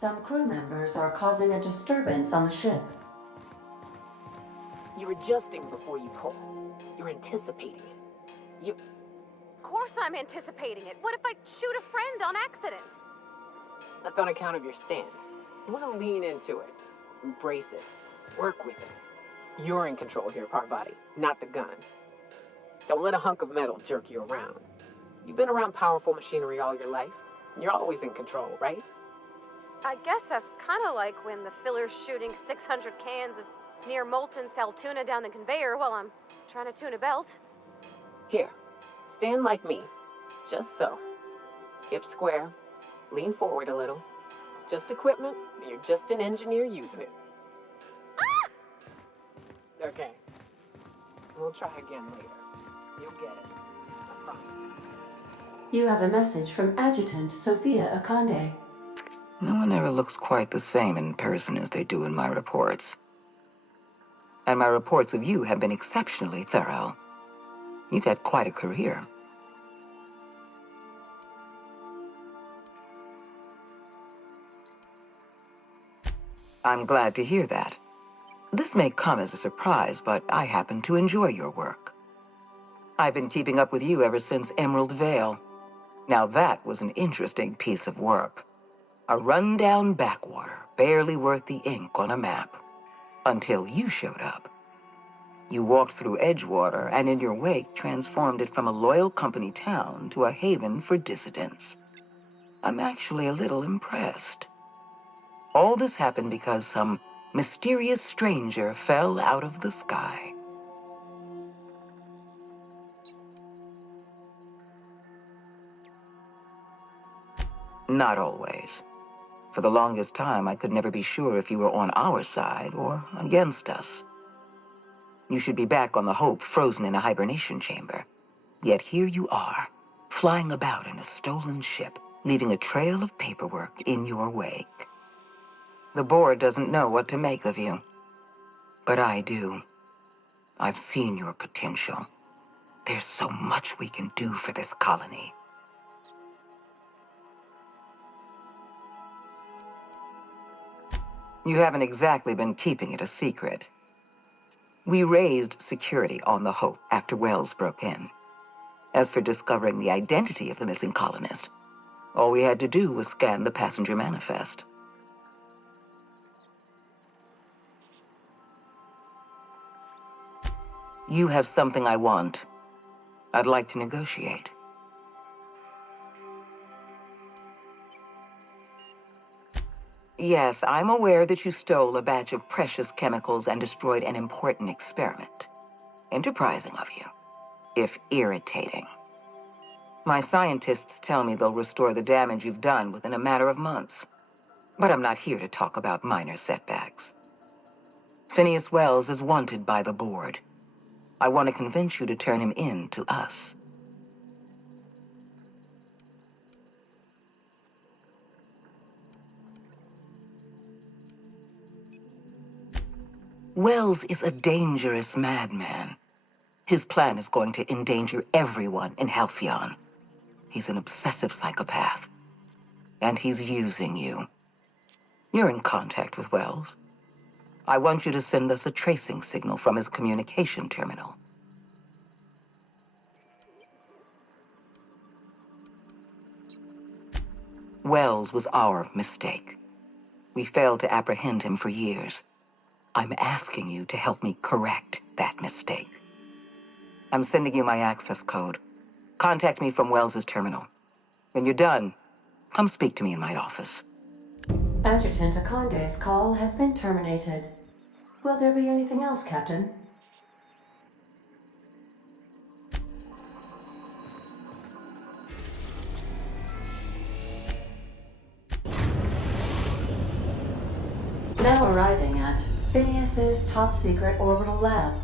Some crew members are causing a disturbance on the ship. You're adjusting before you pull. You're anticipating it. Of course I'm anticipating it. What if I shoot a friend on accident? That's on account of your stance. You want to lean into it. Embrace it. Work with it. You're in control here, Parvati, not the gun. Don't let a hunk of metal jerk you around. You've been around powerful machinery all your life. You're always in control, right? I guess that's kind of like when the filler's shooting 600 cans of near molten cell tuna down the conveyor while I'm trying to tune a belt. Here, stand like me. Just so. Hips square. Lean forward a little. It's just equipment. You're just an engineer using it. Ah! Okay. We'll try again later. You'll get it. I promise. You have a message from Adjutant Sophia Akande. No one ever looks quite the same in person as they do in my reports. And my reports of you have been exceptionally thorough. You've had quite a career. I'm glad to hear that. This may come as a surprise, but I happen to enjoy your work. I've been keeping up with you ever since Emerald Vale. Now that was an interesting piece of work. A rundown backwater, barely worth the ink on a map. Until you showed up. You walked through Edgewater and in your wake transformed it from a loyal company town to a haven for dissidents. I'm actually a little impressed. All this happened because some mysterious stranger fell out of the sky. Not always. For the longest time, I could never be sure if you were on our side or against us. You should be back on the Hope, frozen in a hibernation chamber. Yet here you are, flying about in a stolen ship, leaving a trail of paperwork in your wake. The board doesn't know what to make of you. But I do. I've seen your potential. There's so much we can do for this colony. You haven't exactly been keeping it a secret. We raised security on the Hope after Wells broke in. As for discovering the identity of the missing colonist, all we had to do was scan the passenger manifest. You have something I want. I'd like to negotiate. Yes, I'm aware that you stole a batch of precious chemicals and destroyed an important experiment. Enterprising of you, if irritating. My scientists tell me they'll restore the damage you've done within a matter of months. But I'm not here to talk about minor setbacks. Phineas Wells is wanted by the board. I want to convince you to turn him in to us. Wells is a dangerous madman. His plan is going to endanger everyone in Halcyon. He's an obsessive psychopath. And he's using you. You're in contact with Wells. I want you to send us a tracing signal from his communication terminal. Wells was our mistake. We failed to apprehend him for years. I'm asking you to help me correct that mistake. I'm sending you my access code. Contact me from Wells's terminal. When you're done, come speak to me in my office. Adjutant Akande's call has been terminated. Will there be anything else, Captain? Now arriving at Phineas's top-secret orbital lab.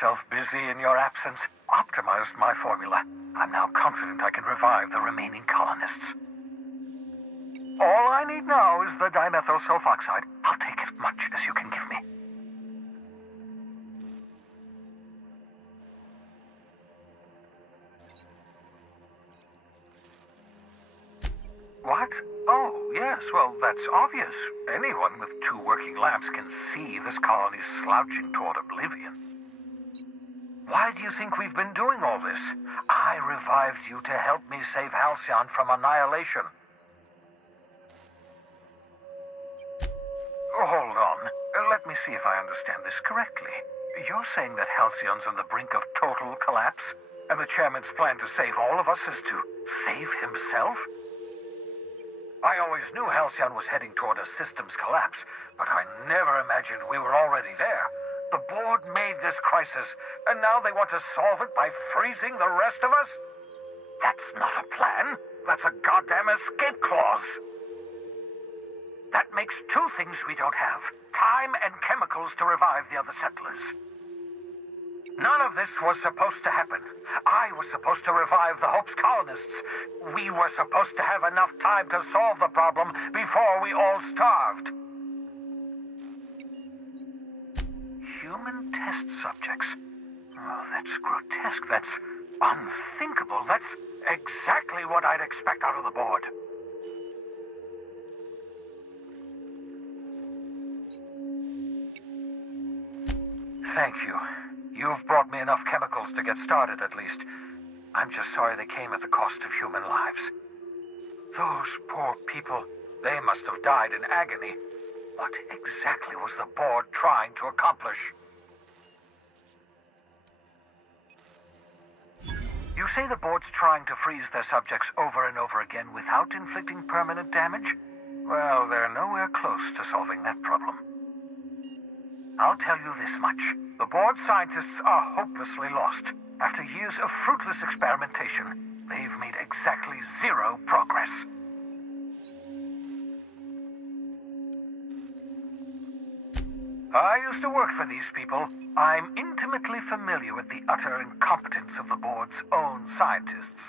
myself busy in your absence, optimized my formula. I'm now confident I can revive the remaining colonists. All I need now is the dimethyl sulfoxide. I'll take as much as you can give me. What? Oh, yes, well, that's obvious. Anyone with 2 working labs can see this colony's slouching toward oblivion. Why do you think we've been doing all this? I revived you to help me save Halcyon from annihilation. Hold on. Let me see if I understand this correctly. You're saying that Halcyon's on the brink of total collapse, and the chairman's plan to save all of us is to save himself? I always knew Halcyon was heading toward a systems collapse, but I never imagined we were already there. The board made this crisis, and now they want to solve it by freezing the rest of us? That's not a plan. That's a goddamn escape clause. That makes 2 things we don't have: time and chemicals to revive the other settlers. None of this was supposed to happen. I was supposed to revive the Hope's colonists. We were supposed to have enough time to solve the problem before we all starved. Human test subjects. Oh, that's grotesque. That's unthinkable. That's exactly what I'd expect out of the board. Thank you. You've brought me enough chemicals to get started, at least. I'm just sorry they came at the cost of human lives. Those poor people, they must have died in agony. What exactly was the board trying to accomplish? You say the board's trying to freeze their subjects over and over again without inflicting permanent damage? Well, they're nowhere close to solving that problem. I'll tell you this much. The board scientists are hopelessly lost. After years of fruitless experimentation, they've made exactly 0 progress. I used to work for these people. I'm intimately familiar with the utter incompetence of the board's own scientists.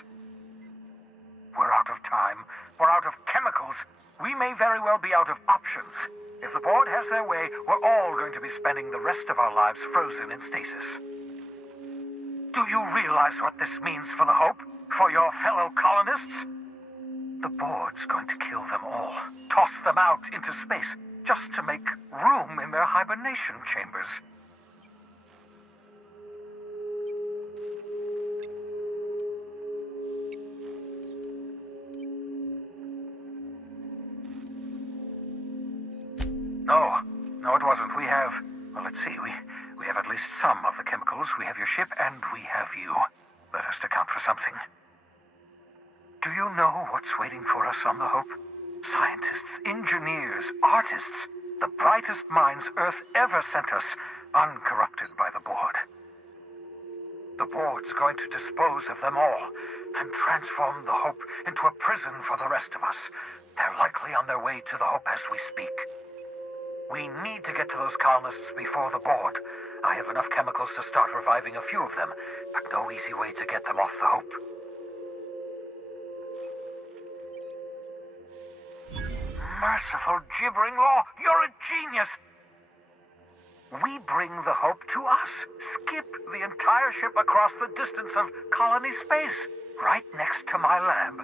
We're out of time. We're out of chemicals. We may very well be out of options. If the board has their way, we're all going to be spending the rest of our lives frozen in stasis. Do you realize what this means for the Hope? For your fellow colonists? The board's going to kill them all. Toss them out into space, just to make room in their hibernation chambers. No, it wasn't. We have, well, let's see, we have at least some of the chemicals. We have your ship, and we have you. That has to count for something. Do you know what's waiting for us on the Hope? Scientists, engineers, artists, the brightest minds Earth ever sent us, uncorrupted by the board. The board's going to dispose of them all and transform the Hope into a prison for the rest of us. They're likely on their way to the Hope as we speak. We need to get to those colonists before the board. I have enough chemicals to start reviving a few of them, but no easy way to get them off the Hope. Merciful gibbering law, you're a genius! We bring the Hope to us. Skip the entire ship across the distance of colony space, right next to my lab.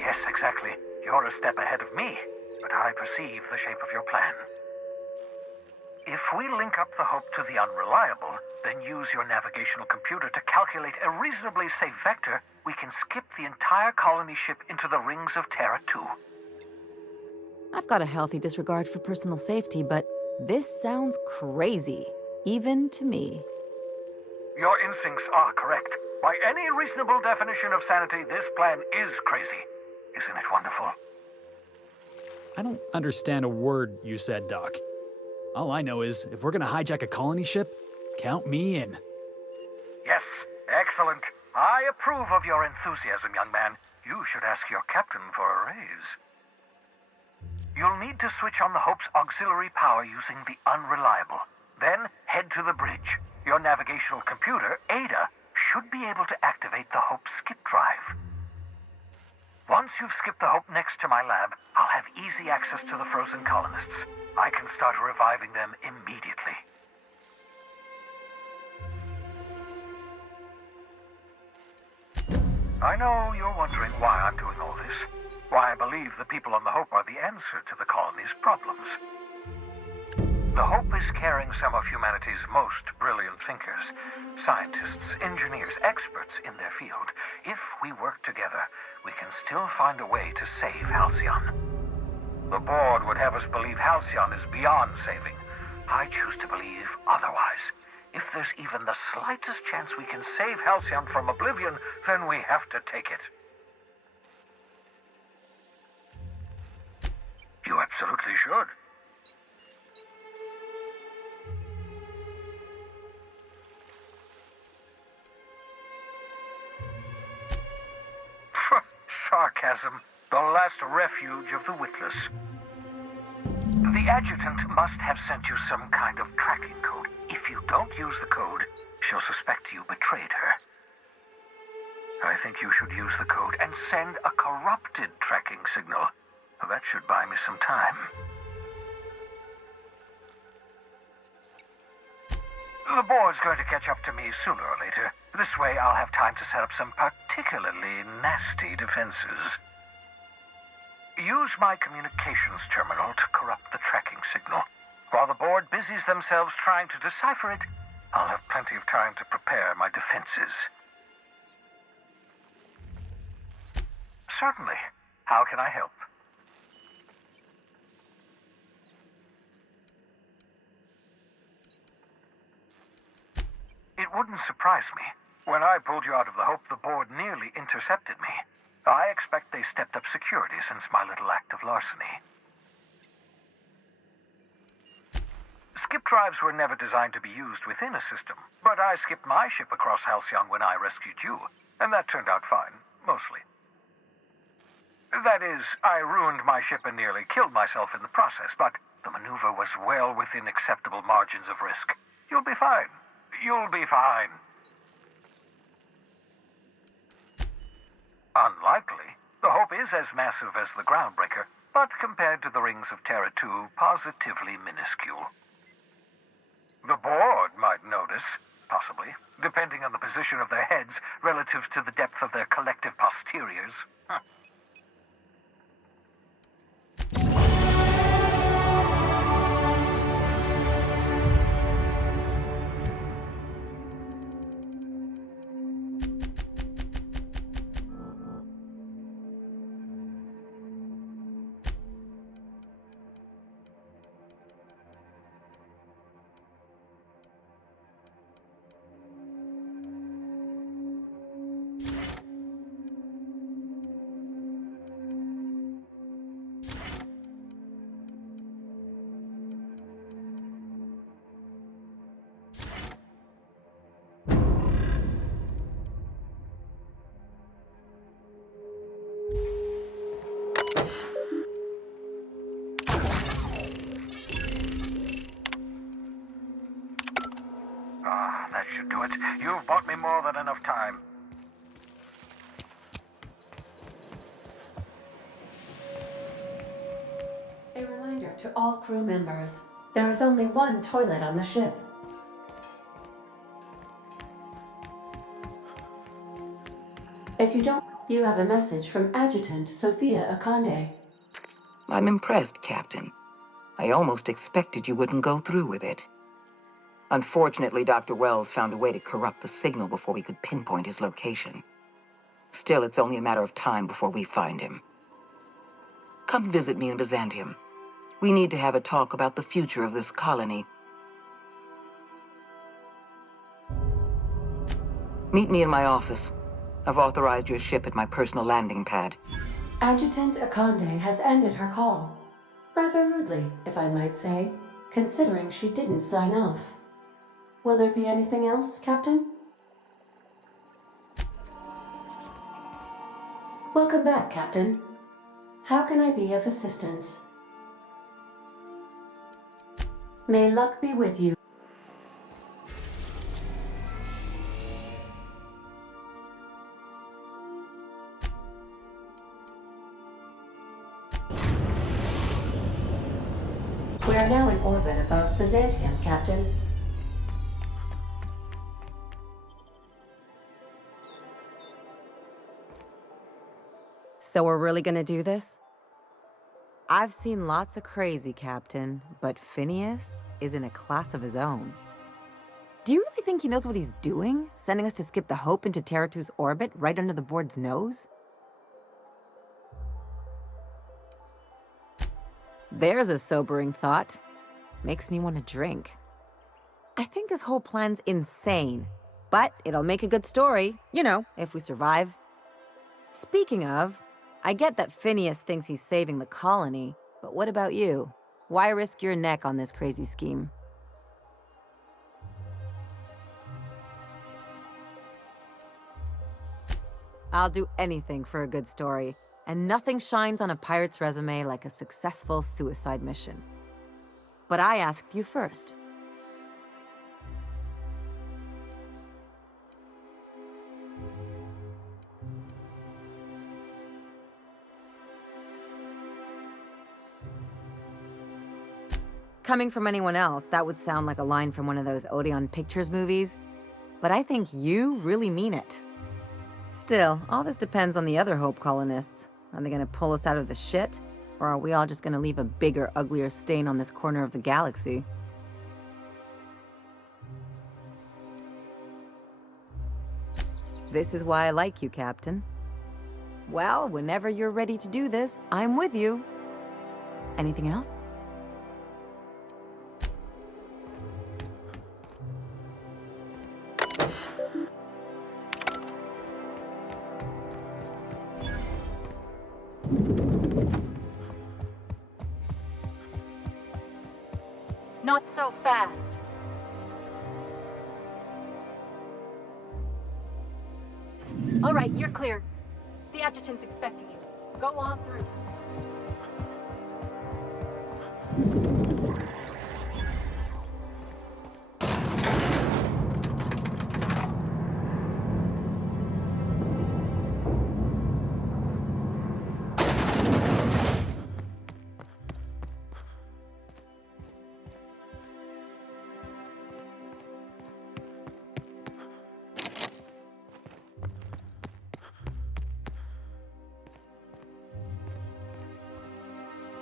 Yes, exactly. You're a step ahead of me, but I perceive the shape of your plan. If we link up the Hope to the Unreliable, then use your navigational computer to calculate a reasonably safe vector, we can skip the entire colony ship into the rings of Terra 2. I've got a healthy disregard for personal safety, but this sounds crazy, even to me. Your instincts are correct. By any reasonable definition of sanity, this plan is crazy. Isn't it wonderful? I don't understand a word you said, Doc. All I know is, if we're gonna hijack a colony ship, count me in. Yes, excellent. I approve of your enthusiasm, young man. You should ask your captain for a raise. You'll need to switch on the Hope's auxiliary power using the unreliable. Then head to the bridge. Your navigational computer, Ada, should be able to activate the Hope's skip drive. Once you've skipped the Hope next to my lab, I'll have easy access to the frozen colonists. I can start reviving them immediately. I know you're wondering why I'm doing all this. Why I believe the people on the Hope are the answer to the colony's problems. The Hope is carrying some of humanity's most brilliant thinkers, scientists, engineers, experts in their field. If we work together, we can still find a way to save Halcyon. The board would have us believe Halcyon is beyond saving. I choose to believe otherwise. If there's even the slightest chance we can save Halcyon from oblivion, then we have to take it. You absolutely should. Sarcasm, the last refuge of the witless. The adjutant must have sent you some kind of tracking code. If you don't use the code, she'll suspect you betrayed her. I think you should use the code and send a corrupted tracking signal. That should buy me some time. The board's going to catch up to me sooner or later. This way I'll have time to set up some particularly nasty defenses. Use my communications terminal to corrupt the tracking signal. While the board busies themselves trying to decipher it, I'll have plenty of time to prepare my defenses. Certainly. How can I help? It wouldn't surprise me. When I pulled you out of the Hope, the board nearly intercepted me. I expect they stepped up security since my little act of larceny. Skip drives were never designed to be used within a system, but I skipped my ship across Halcyon when I rescued you, and that turned out fine, mostly. That is, I ruined my ship and nearly killed myself in the process, but the maneuver was well within acceptable margins of risk. You'll be fine. You'll be fine. Unlikely. The Hope is as massive as the Groundbreaker, but compared to the rings of Terra 2, positively minuscule. The board might notice, possibly, depending on the position of their heads relative to the depth of their collective posteriors. That should do it. You've bought me more than enough time. A reminder to all crew members, there is only one toilet on the ship. If you don't, you have a message from Adjutant Sophia Akande. I'm impressed, Captain. I almost expected you wouldn't go through with it. Unfortunately, Dr. Wells found a way to corrupt the signal before we could pinpoint his location. Still, it's only a matter of time before we find him. Come visit me in Byzantium. We need to have a talk about the future of this colony. Meet me in my office. I've authorized your ship at my personal landing pad. Adjutant Akande has ended her call. Rather rudely, if I might say, considering she didn't sign off. Will there be anything else, Captain? Welcome back, Captain. How can I be of assistance? May luck be with you. We are now in orbit above Byzantium, Captain. So we're really gonna do this? I've seen lots of crazy, Captain, but Phineas is in a class of his own. Do you really think he knows what he's doing? Sending us to skip the Hope into Terra 2's orbit right under the board's nose? There's a sobering thought. Makes me want to drink. I think this whole plan's insane, but it'll make a good story, you know, if we survive. Speaking of, I get that Phineas thinks he's saving the colony, but what about you? Why risk your neck on this crazy scheme? I'll do anything for a good story, and nothing shines on a pirate's resume like a successful suicide mission. But I asked you first. Coming from anyone else, that would sound like a line from one of those Odeon Pictures movies, but I think you really mean it. Still, all this depends on the other Hope colonists. Are they gonna pull us out of the shit? Or are we all just gonna leave a bigger, uglier stain on this corner of the galaxy? This is why I like you, Captain. Well, whenever you're ready to do this, I'm with you. Anything else? Not so fast. All right, you're clear. The adjutant's expecting you. Go on through.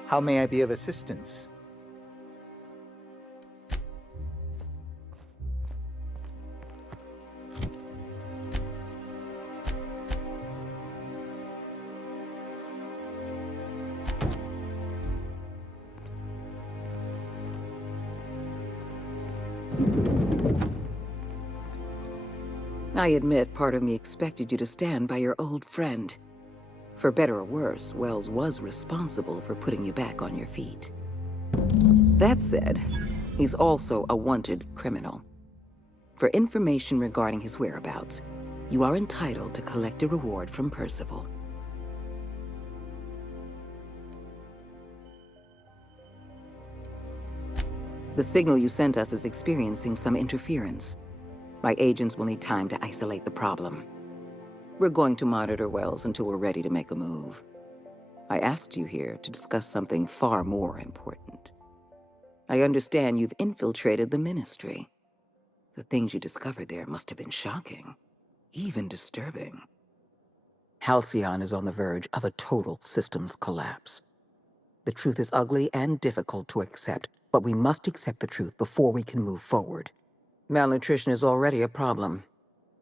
How may I be of assistance? I admit part of me expected you to stand by your old friend. For better or worse, Wells was responsible for putting you back on your feet. That said, he's also a wanted criminal. For information regarding his whereabouts, you are entitled to collect a reward from Percival. The signal you sent us is experiencing some interference. My agents will need time to isolate the problem. We're going to monitor Wells until we're ready to make a move. I asked you here to discuss something far more important. I understand you've infiltrated the Ministry. The things you discovered there must have been shocking, even disturbing. Halcyon is on the verge of a total systems collapse. The truth is ugly and difficult to accept, but we must accept the truth before we can move forward. Malnutrition is already a problem.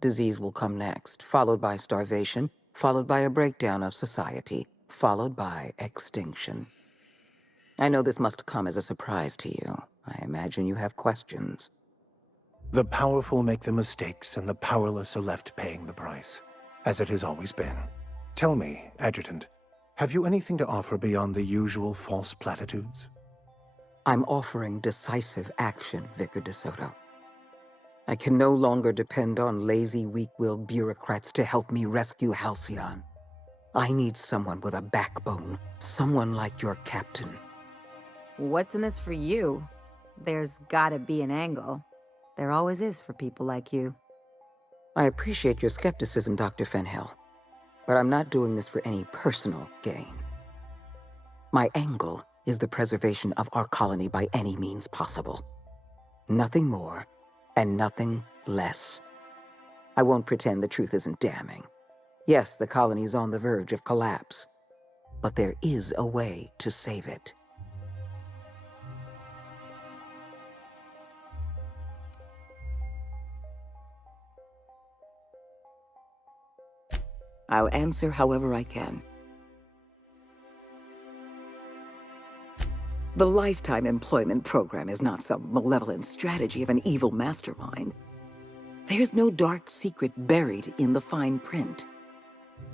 Disease will come next, followed by starvation, followed by a breakdown of society, followed by extinction. I know this must come as a surprise to you. I imagine you have questions. The powerful make the mistakes, and the powerless are left paying the price, as it has always been. Tell me, Adjutant, have you anything to offer beyond the usual false platitudes? I'm offering decisive action, Vicar DeSoto. I can no longer depend on lazy, weak-willed bureaucrats to help me rescue Halcyon. I need someone with a backbone, someone like your captain. What's in this for you? There's gotta be an angle. There always is for people like you. I appreciate your skepticism, Dr. Fenhill, but I'm not doing this for any personal gain. My angle is the preservation of our colony by any means possible. Nothing more, and nothing less. I won't pretend the truth isn't damning. Yes, the colony is on the verge of collapse, but there is a way to save it. I'll answer however I can. The Lifetime Employment Program is not some malevolent strategy of an evil mastermind. There's no dark secret buried in the fine print.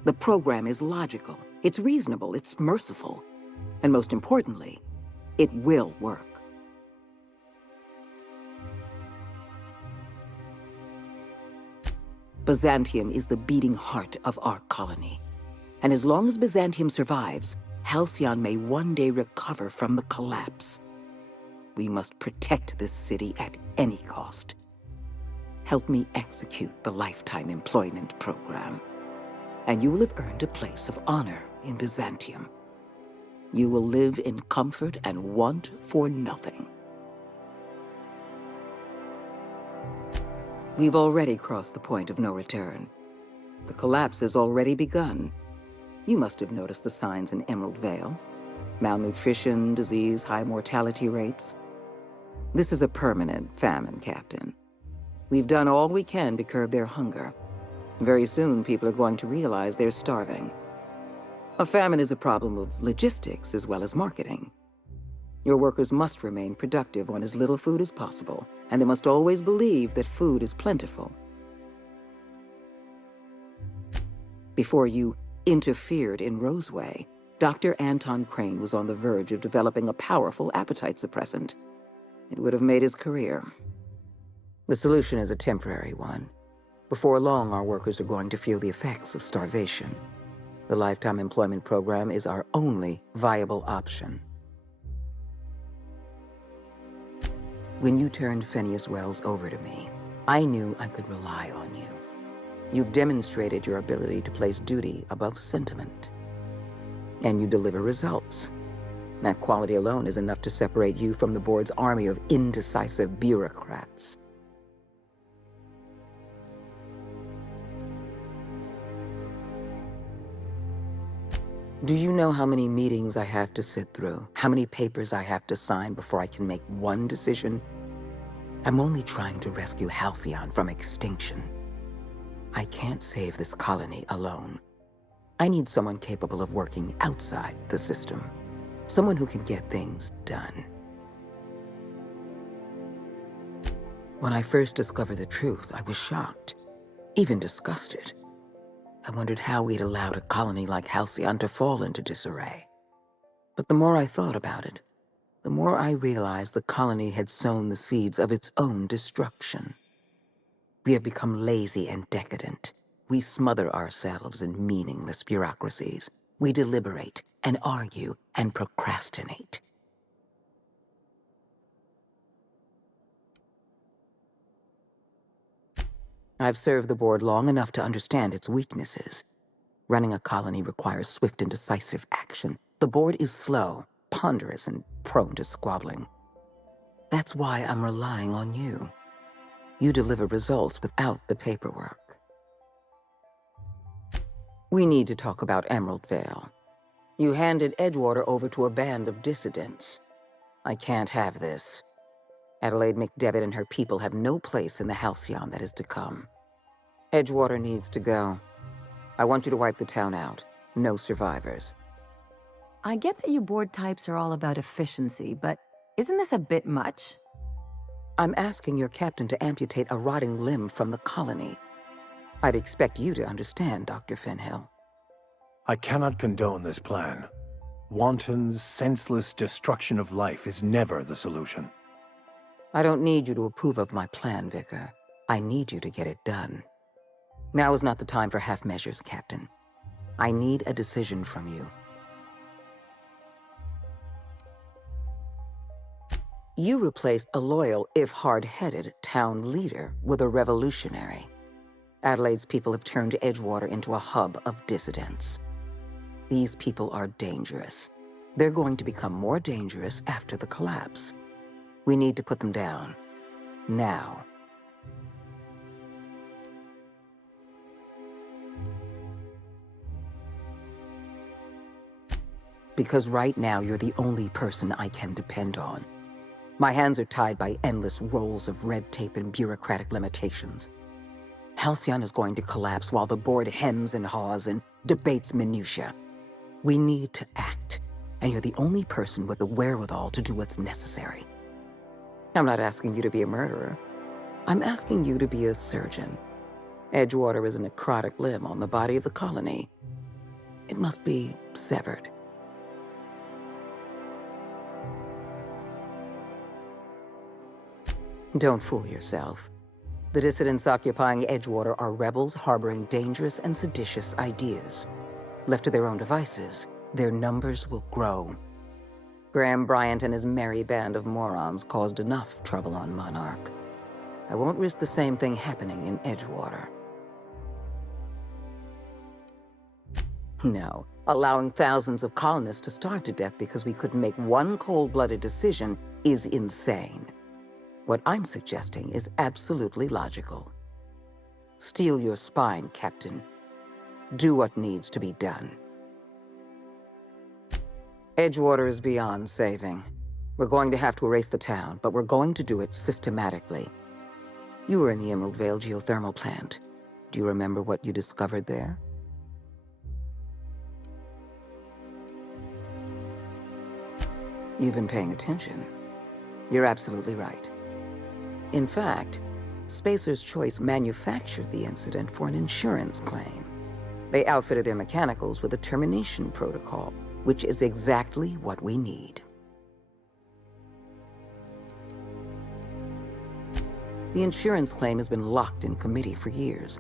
The program is logical, it's reasonable, it's merciful, and most importantly, it will work. Byzantium is the beating heart of our colony. And as long as Byzantium survives, Halcyon may one day recover from the collapse. We must protect this city at any cost. Help me execute the Lifetime Employment Program, and you will have earned a place of honor in Byzantium. You will live in comfort and want for nothing. We've already crossed the point of no return. The collapse has already begun. You must have noticed the signs in Emerald Vale. Malnutrition, disease, high mortality rates. This is a permanent famine, Captain. We've done all we can to curb their hunger. Very soon, people are going to realize they're starving. A famine is a problem of logistics as well as marketing. Your workers must remain productive on as little food as possible, and they must always believe that food is plentiful. Before you interfered in Roseway, Dr. Anton Crane was on the verge of developing a powerful appetite suppressant. It would have made his career. The solution is a temporary one. Before long, our workers are going to feel the effects of starvation. The Lifetime Employment Program is our only viable option. When you turned Phineas Wells over to me, I knew I could rely on you. You've demonstrated your ability to place duty above sentiment. And you deliver results. That quality alone is enough to separate you from the board's army of indecisive bureaucrats. Do you know how many meetings I have to sit through? How many papers I have to sign before I can make one decision? I'm only trying to rescue Halcyon from extinction. I can't save this colony alone. I need someone capable of working outside the system. Someone who can get things done. When I first discovered the truth, I was shocked, even disgusted. I wondered how we'd allowed a colony like Halcyon to fall into disarray. But the more I thought about it, the more I realized the colony had sown the seeds of its own destruction. We have become lazy and decadent. We smother ourselves in meaningless bureaucracies. We deliberate and argue and procrastinate. I've served the board long enough to understand its weaknesses. Running a colony requires swift and decisive action. The board is slow, ponderous, and prone to squabbling. That's why I'm relying on you. You deliver results without the paperwork. We need to talk about Emerald Vale. You handed Edgewater over to a band of dissidents. I can't have this. Adelaide McDevitt and her people have no place in the Halcyon that is to come. Edgewater needs to go. I want you to wipe the town out. No survivors. I get that you board types are all about efficiency, but isn't this a bit much? I'm asking your captain to amputate a rotting limb from the colony. I'd expect you to understand, Dr. Fenhill. I cannot condone this plan. Wanton, senseless destruction of life is never the solution. I don't need you to approve of my plan, Vicar. I need you to get it done. Now is not the time for half measures, Captain. I need a decision from you. You replaced a loyal, if hard-headed, town leader with a revolutionary. Adelaide's people have turned Edgewater into a hub of dissidents. These people are dangerous. They're going to become more dangerous after the collapse. We need to put them down. Now. Because right now you're the only person I can depend on. My hands are tied by endless rolls of red tape and bureaucratic limitations. Halcyon is going to collapse while the board hems and haws and debates minutiae. We need to act, and you're the only person with the wherewithal to do what's necessary. I'm not asking you to be a murderer. I'm asking you to be a surgeon. Edgewater is a necrotic limb on the body of the colony. It must be severed. Don't fool yourself. The dissidents occupying Edgewater are rebels harboring dangerous and seditious ideas. Left to their own devices, their numbers will grow. Graham Bryant and his merry band of morons caused enough trouble on Monarch. I won't risk the same thing happening in Edgewater. No, allowing thousands of colonists to starve to death because we couldn't make one cold-blooded decision is insane. What I'm suggesting is absolutely logical. Steel your spine, Captain. Do what needs to be done. Edgewater is beyond saving. We're going to have to erase the town, but we're going to do it systematically. You were in the Emerald Vale geothermal plant. Do you remember what you discovered there? You've been paying attention. You're absolutely right. In fact, Spacer's Choice manufactured the incident for an insurance claim. They outfitted their mechanicals with a termination protocol, which is exactly what we need. The insurance claim has been locked in committee for years,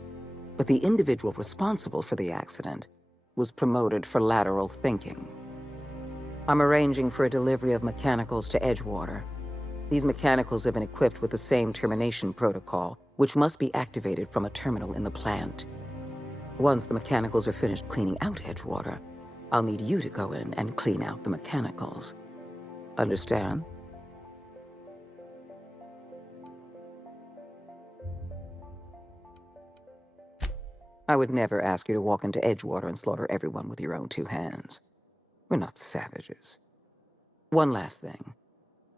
but the individual responsible for the accident was promoted for lateral thinking. I'm arranging for a delivery of mechanicals to Edgewater. These mechanicals have been equipped with the same termination protocol, which must be activated from a terminal in the plant. Once the mechanicals are finished cleaning out Edgewater, I'll need you to go in and clean out the mechanicals. Understand? I would never ask you to walk into Edgewater and slaughter everyone with your own two hands. We're not savages. One last thing.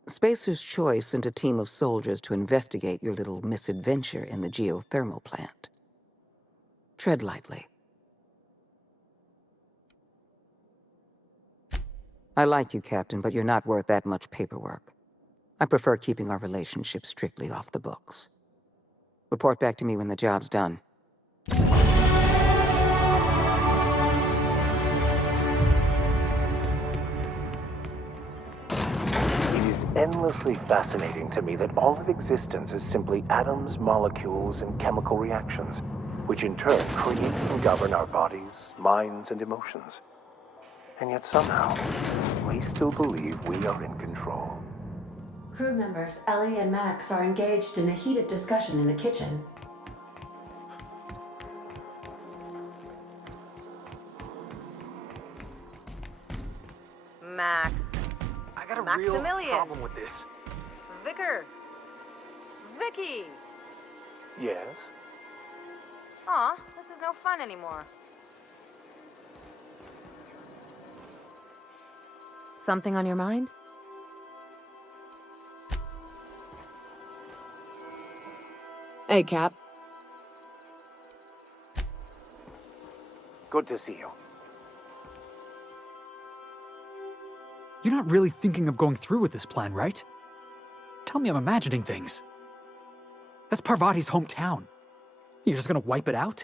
Spacer's Choice sent a team of soldiers to investigate your little misadventure in the geothermal plant. Tread lightly. I like you, Captain, but you're not worth that much paperwork. I prefer keeping our relationship strictly off the books. Report back to me when the job's done. Endlessly fascinating to me that all of existence is simply atoms, molecules, and chemical reactions, which in turn create and govern our bodies, minds, and emotions. And yet somehow, we still believe we are in control. Crew members Ellie and Max are engaged in a heated discussion in the kitchen. Max. I got a Maximilian. real problem with this. Vicar. Vicky. Yes? Aw, this is no fun anymore. Something on your mind? Hey, Cap. Good to see you. You're not really thinking of going through with this plan, right? Tell me I'm imagining things. That's Parvati's hometown. You're just gonna wipe it out?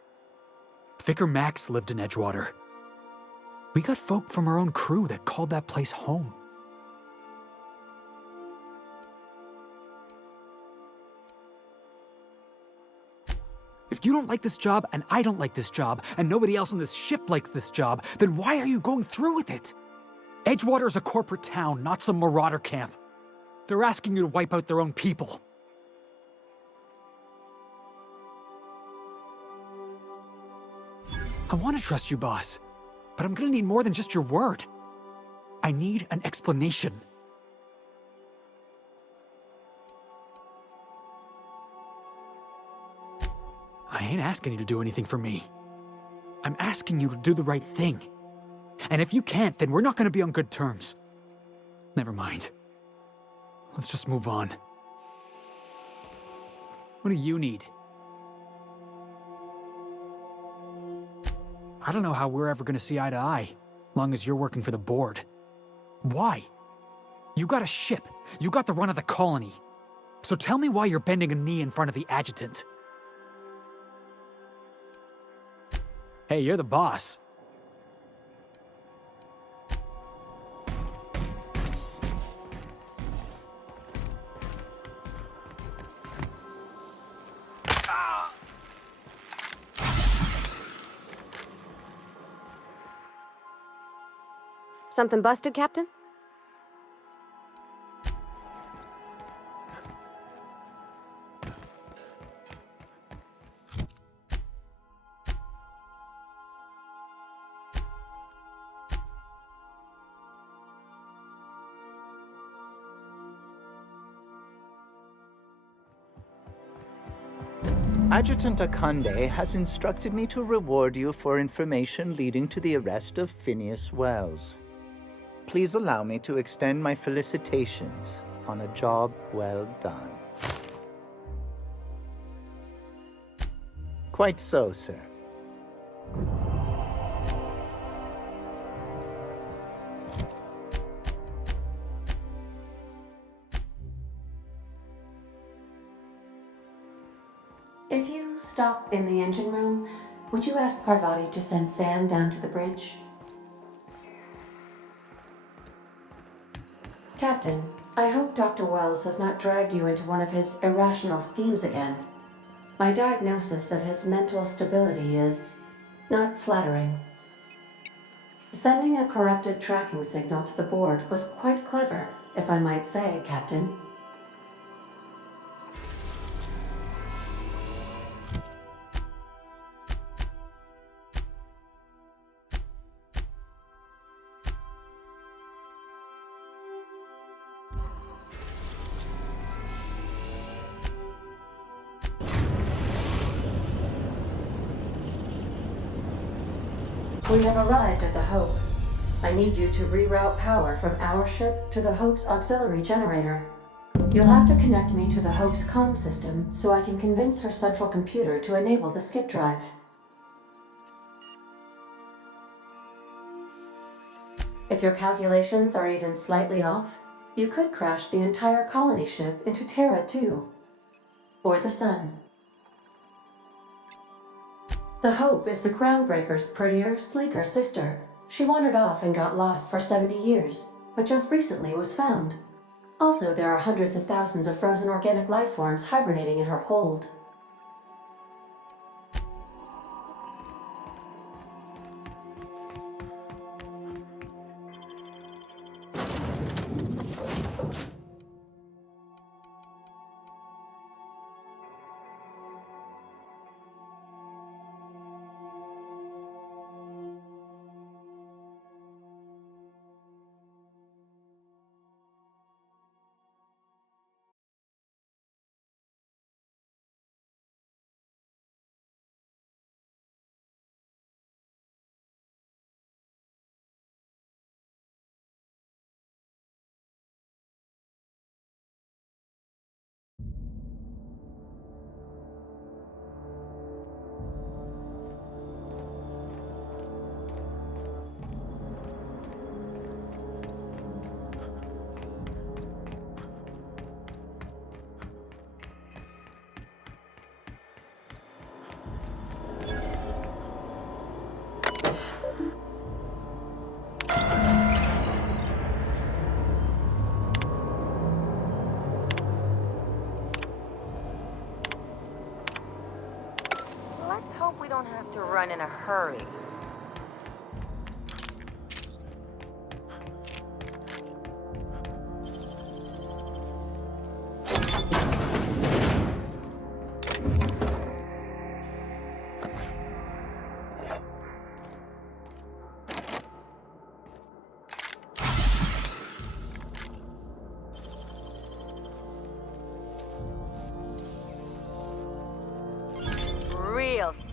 Vicar Max lived in Edgewater. We got folk from our own crew that called that place home. If you don't like this job, and I don't like this job, and nobody else on this ship likes this job, then why are you going through with it? Edgewater is a corporate town, not some marauder camp. They're asking you to wipe out their own people. I want to trust you, boss, but I'm gonna need more than just your word. I need an explanation. I ain't asking you to do anything for me. I'm asking you to do the right thing. And if you can't, then we're not gonna be on good terms. Never mind. Let's just move on. What do you need? I don't know how we're ever gonna see eye to eye, long as you're working for the board. Why? You got a ship. You got the run of the colony. So tell me why you're bending a knee in front of the adjutant. Hey, you're the boss. Something busted, Captain? Adjutant Akande has instructed me to reward you for information leading to the arrest of Phineas Wells. Please allow me to extend my felicitations on a job well done. Quite so, sir. If you stop in the engine room, would you ask Parvati to send Sam down to the bridge? Captain, I hope Dr. Wells has not dragged you into one of his irrational schemes again. My diagnosis of his mental stability is not flattering. Sending a corrupted tracking signal to the board was quite clever, if I might say, Captain. We have arrived at the Hope. I need you to reroute power from our ship to the Hope's auxiliary generator. You'll have to connect me to the Hope's comm system so I can convince her central computer to enable the skip drive. If your calculations are even slightly off, you could crash the entire colony ship into Terra too. Or the Sun. The Hope is the Groundbreaker's prettier, sleeker sister. She wandered off and got lost for 70 years, but just recently was found. Also, there are hundreds of thousands of frozen organic life forms hibernating in her hold. Let's hope we don't have to run in a hurry.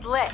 Slick.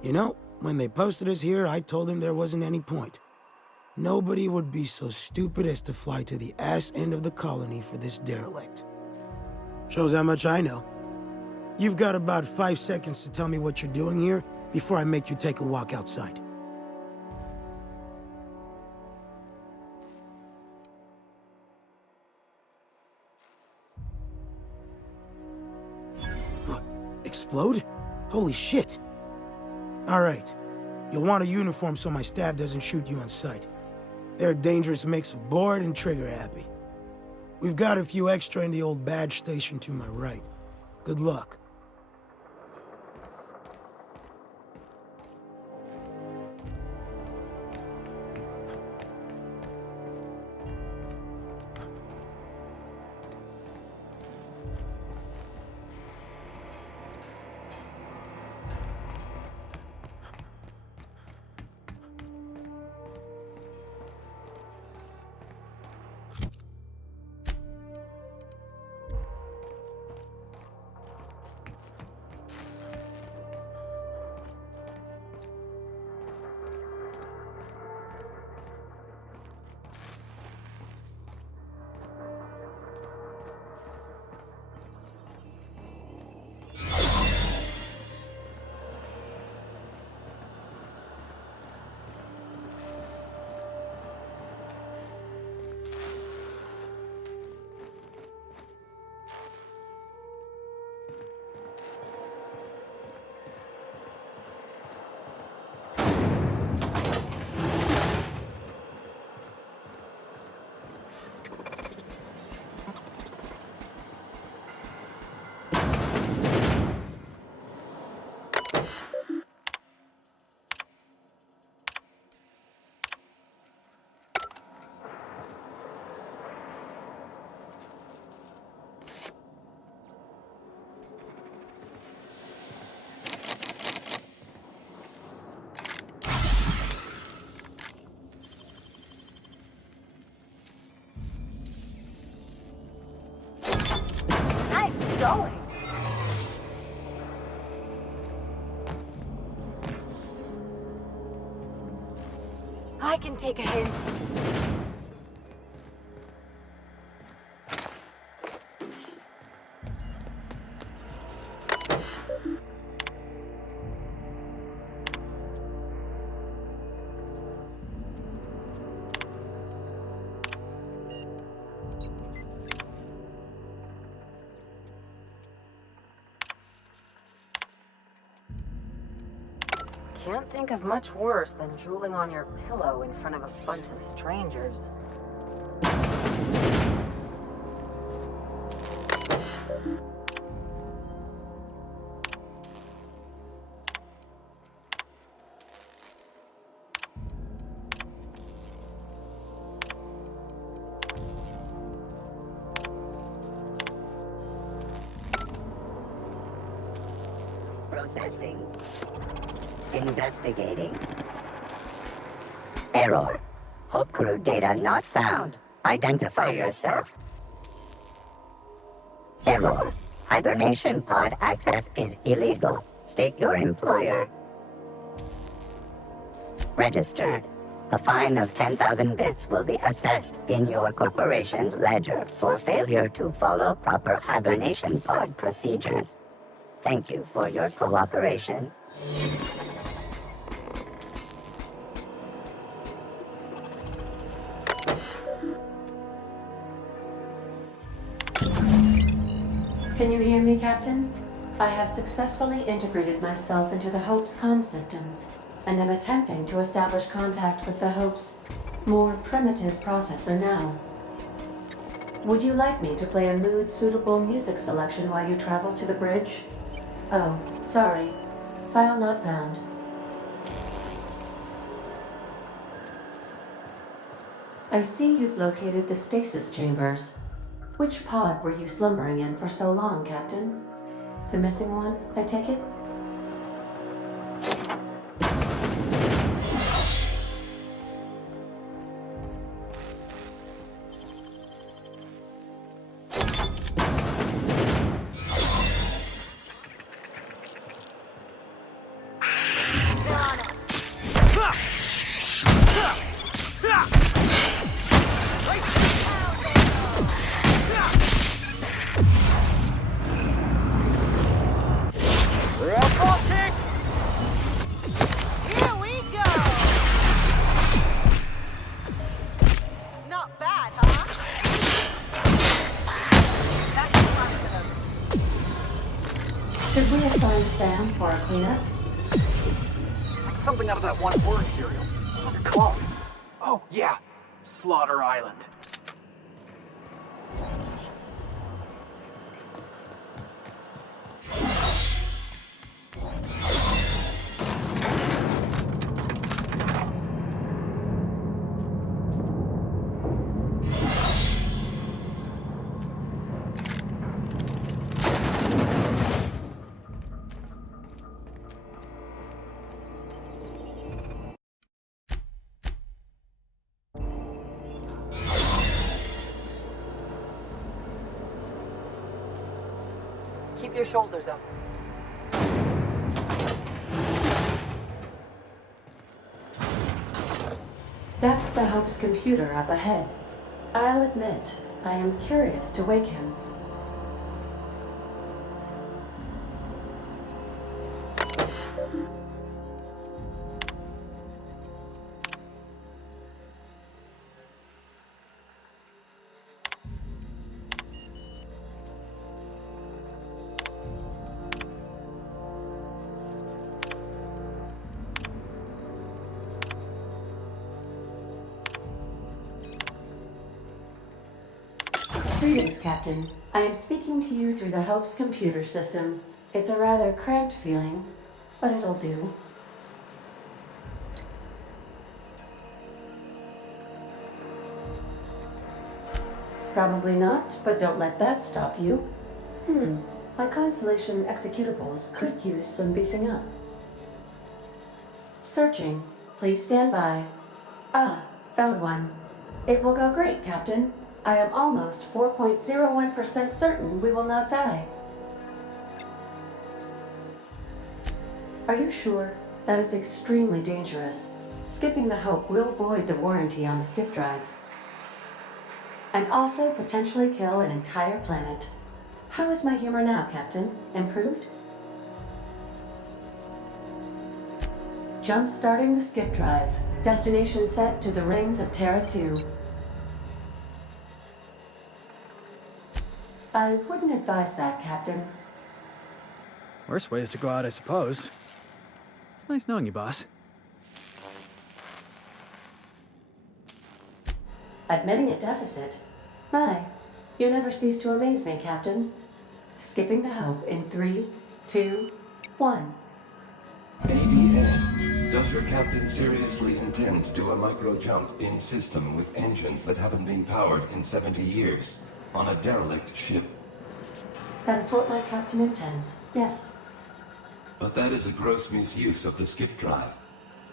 You know, when they posted us here, I told them there wasn't any point. Nobody would be so stupid as to fly to the ass end of the colony for this derelict. Shows how much I know. You've got about 5 seconds to tell me what you're doing here before I make you take a walk outside. Explode? Holy shit. All right. You'll want a uniform so my staff doesn't shoot you on sight. They're a dangerous mix of bored and trigger-happy. We've got a few extra in the old badge station to my right. Good luck. Going. I can take a hint. Can't think of much worse than drooling on your pillow in front of a bunch of strangers. Processing. Investigating. Error. Hope crew data not found. Identify yourself. Error. Hibernation pod access is illegal. State your employer. Registered. A fine of 10,000 bits will be assessed in your corporation's ledger for failure to follow proper hibernation pod procedures. Thank you for your cooperation. Can you hear me, Captain? I have successfully integrated myself into the Hope's comm systems, and am attempting to establish contact with the Hope's more primitive processor now. Would you like me to play a mood-suitable music selection while you travel to the bridge? Oh, sorry. File not found. I see you've located the stasis chambers. Which pod were you slumbering in for so long, Captain? The missing one, I take it? Should we assign Sam for a cleanup? Something out of that one word cereal. What was it called? Oh, yeah. Slaughter Island. Keep your shoulders up. That's the Hope's computer up ahead. I'll admit, I am curious to wake him. Greetings, Captain. I am speaking to you through the Hope's computer system. It's a rather cramped feeling, but it'll do. Probably not, but don't let that stop you. My Constellation executables could use some beefing up. Searching. Please stand by. Ah, found one. It will go great, Captain. I am almost 4.01% certain we will not die. Are you sure? That is extremely dangerous. Skipping the Hope will void the warranty on the skip drive. And also potentially kill an entire planet. How is my humor now, Captain? Improved? Jump-starting the skip drive. Destination set to the rings of Terra 2. I wouldn't advise that, Captain. Worst ways to go out, I suppose. It's nice knowing you, boss. Admitting a deficit? My, you never cease to amaze me, Captain. Skipping the Hope in 3, 2, 1. ADA, does your captain seriously intend to do a micro-jump in system with engines that haven't been powered in 70 years? On a derelict ship? That is what my captain intends, yes. But that is a gross misuse of the skip drive.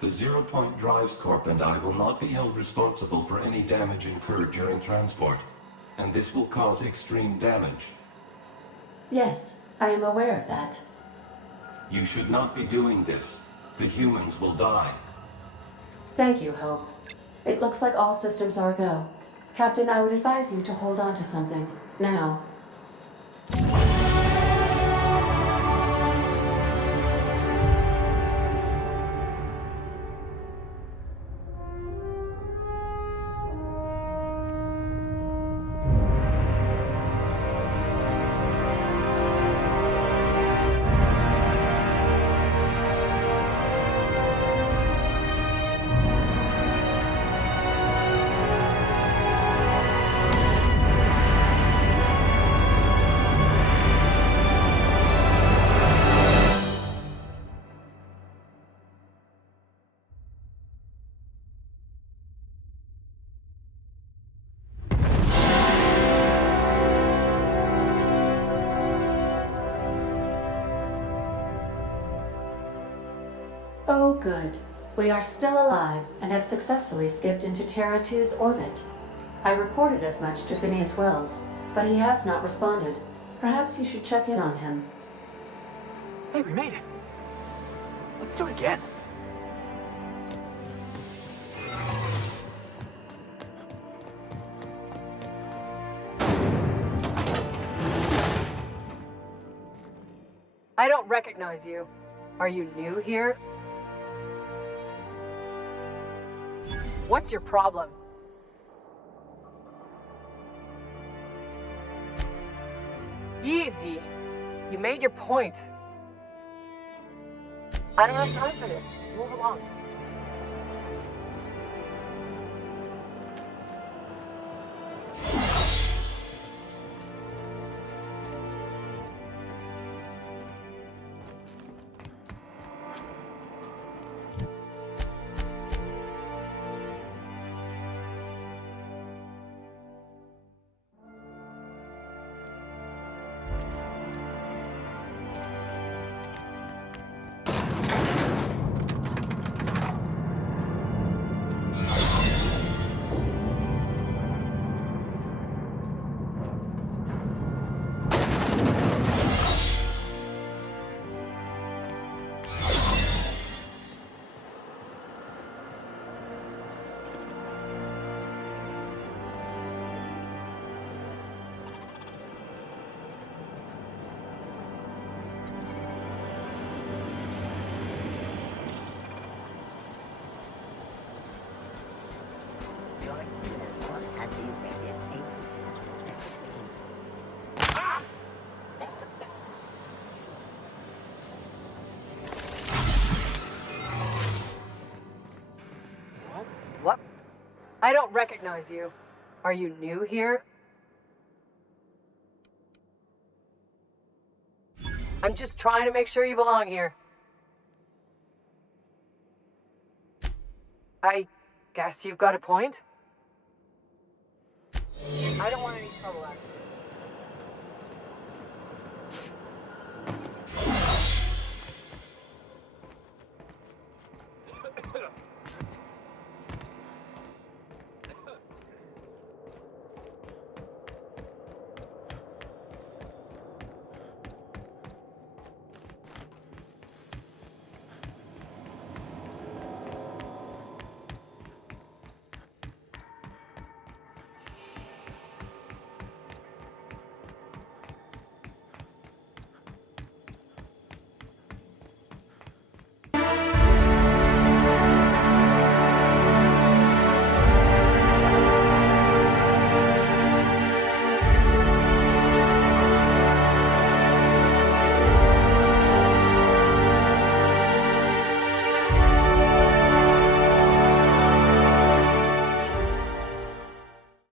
The Zero Point Drives Corp and I will not be held responsible for any damage incurred during transport, and this will cause extreme damage. Yes, I am aware of that. You should not be doing this. The humans will die. Thank you, Hope. It looks like all systems are go. Captain, I would advise you to hold on to something. Now. good. We are still alive and have successfully skipped into Terra 2's orbit. I reported as much to Phineas Wells, but he has not responded. Perhaps you should check in on him. Hey, we made it. Let's do it again. I don't recognize you. Are you new here? What's your problem? Easy. You made your point. I don't have time for this. Move along. What? I don't recognize you. Are you new here? I'm just trying to make sure you belong here. I guess you've got a point. I don't want any trouble out of it.